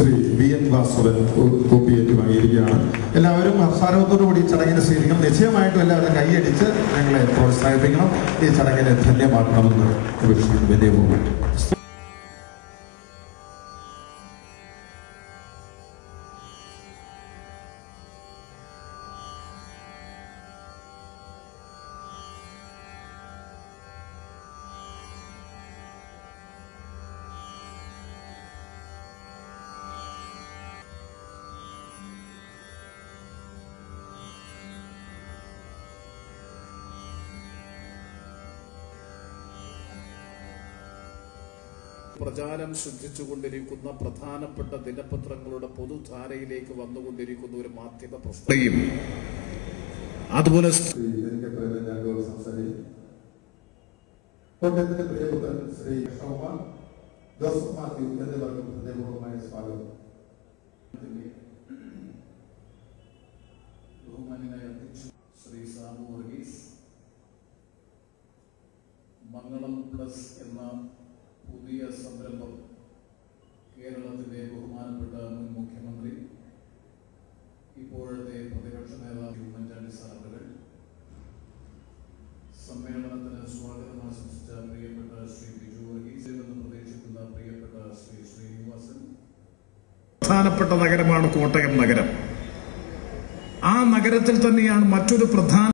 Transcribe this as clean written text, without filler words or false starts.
Shri V.N. Vasavan കോപ്പിയേറ്റ് വാങ്ങിയിരിക്കുകയാണ്. എല്ലാവരും അഭിമാനത്തോടുകൂടി ഈ ചടങ്ങിനെ സ്വീകരിക്കണം. നിശ്ചയമായിട്ടും എല്ലാവരും കൈയടിച്ച് ഞങ്ങളെ പ്രോത്സാഹിപ്പിക്കണം. ഈ ചടങ്ങിനെ ധന്യമാക്കണമെന്ന് വിനയപൂർവ്വം. പ്രചാരം സൃഷ്ടിച്ചുകൊണ്ടിരിക്കുന്ന പ്രധാനപ്പെട്ട ദിനപത്രങ്ങളുടെ പൊതുധാരയിലേക്ക് വന്നുകൊണ്ടിരിക്കുന്ന ഒരു മാധ്യമ പ്രസ്ഥാനം അതുപോലെ കോട്ടയത്തിന്റെ പ്രിയപുത്രൻ ശ്രീ ഷോമാൻ ജോസഫ് മാത്യു എന്നിവർക്ക് ഹൃദയപൂർവ്വമായ സ്വാഗതം. ബഹുമാന്യനായ അധ്യക്ഷൻ ശ്രീ സാബു വർഗീസ്, മംഗളം പ്ലസ് എന്ന പുതിയ സംരംഭം കേരളത്തിലെ ബഹുമാനപ്പെട്ട മുൻ മുഖ്യമന്ത്രി ഇപ്പോഴത്തെ പ്രതിപക്ഷ നേതാവ് ഉമ്മൻചാണ്ടി സാറുകൾ, സമ്മേളനത്തിന് സ്വാഗതം ആശംസിച്ച പ്രിയപ്പെട്ട ശ്രീ ബിജു വർഗീസ് എന്ന് പ്രതീക്ഷിക്കുന്ന പ്രിയപ്പെട്ട ശ്രീ ശ്രീനിവാസൻ. പ്രധാനപ്പെട്ട നഗരമാണ് കോട്ടയം നഗരം. ആ നഗരത്തിൽ തന്നെയാണ് മറ്റൊരു പ്രധാന